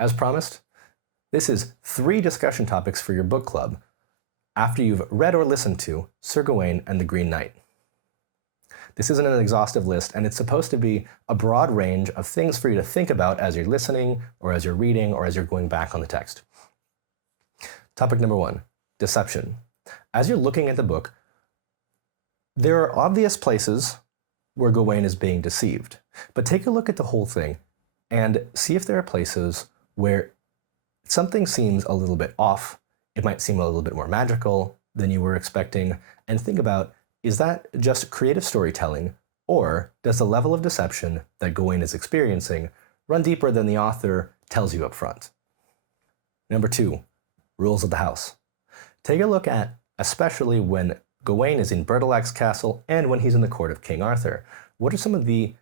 As promised, this is 3 discussion topics for your book club after you've read or listened to Sir Gawain and the Green Knight. This isn't an exhaustive list, and it's supposed to be a broad range of things for you to think about as you're listening, or as you're reading, or as you're going back on the text. Topic number 1, deception. As you're looking at the book, there are obvious places where Gawain is being deceived, but take a look at the whole thing and see if there are places where something seems a little bit off. It might seem a little bit more magical than you were expecting, and think about, is that just creative storytelling, or does the level of deception that Gawain is experiencing run deeper than the author tells you up front? Number 2, rules of the house. Take a look at, especially when Gawain is in Bertilac's castle and when he's in the court of King Arthur, what are some of the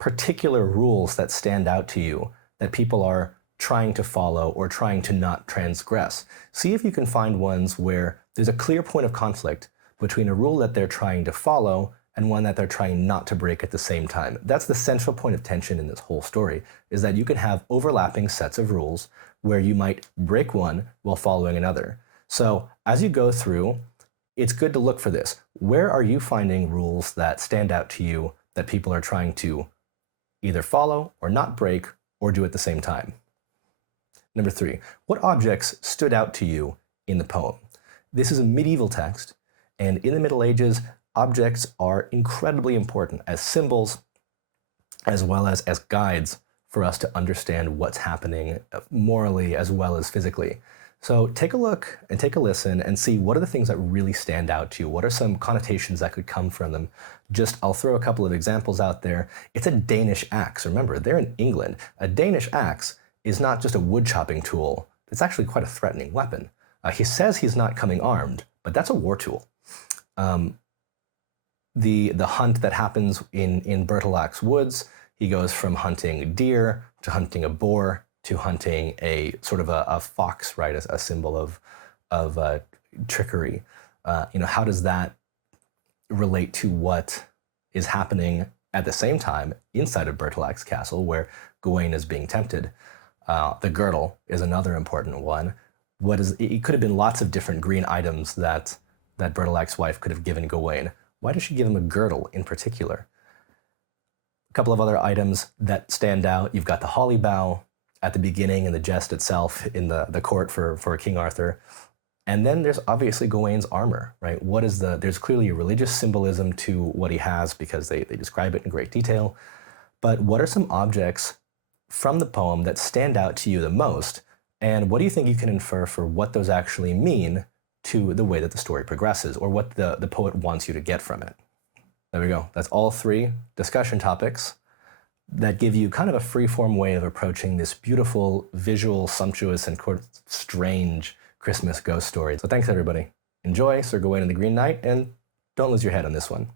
particular rules that stand out to you that people are trying to follow or trying to not transgress? See if you can find ones where there's a clear point of conflict between a rule that they're trying to follow and one that they're trying not to break at the same time. That's the central point of tension in this whole story, is that you can have overlapping sets of rules where you might break one while following another. So as you go through, it's good to look for this. Where are you finding rules that stand out to you that people are trying to either follow or not break or do at the same time? Number 3, what objects stood out to you in the poem? This is a medieval text, and in the Middle Ages, objects are incredibly important as symbols as well as guides for us to understand what's happening morally as well as physically. So take a look and take a listen and see what are the things that really stand out to you. What are some connotations that could come from them? I'll throw a couple of examples out there. It's a Danish axe. Remember, they're in England. A Danish axe is not just a wood chopping tool. It's actually quite a threatening weapon. He says he's not coming armed, but that's a war tool. The hunt that happens in Bertilac's woods, he goes from hunting deer to hunting a boar to hunting a sort of a fox, right, as a symbol of trickery. How does that relate to what is happening at the same time inside of Bertilac's castle where Gawain is being tempted? The girdle is another important one. It could have been lots of different green items that Bertilac's wife could have given Gawain. Why does she give him a girdle in particular? A couple of other items that stand out. You've got the holly bough at the beginning and the jest itself in the court for King Arthur. And then there's obviously Gawain's armor, right? There's clearly a religious symbolism to what he has because they describe it in great detail. But what are some objects from the poem that stand out to you the most? And what do you think you can infer for what those actually mean to the way that the story progresses, or what the poet wants you to get from it? There we go. That's all 3 discussion topics that give you kind of a free-form way of approaching this beautiful, visual, sumptuous, and strange Christmas ghost story. So thanks, everybody. Enjoy Sir Gawain and the Green Knight, and don't lose your head on this one.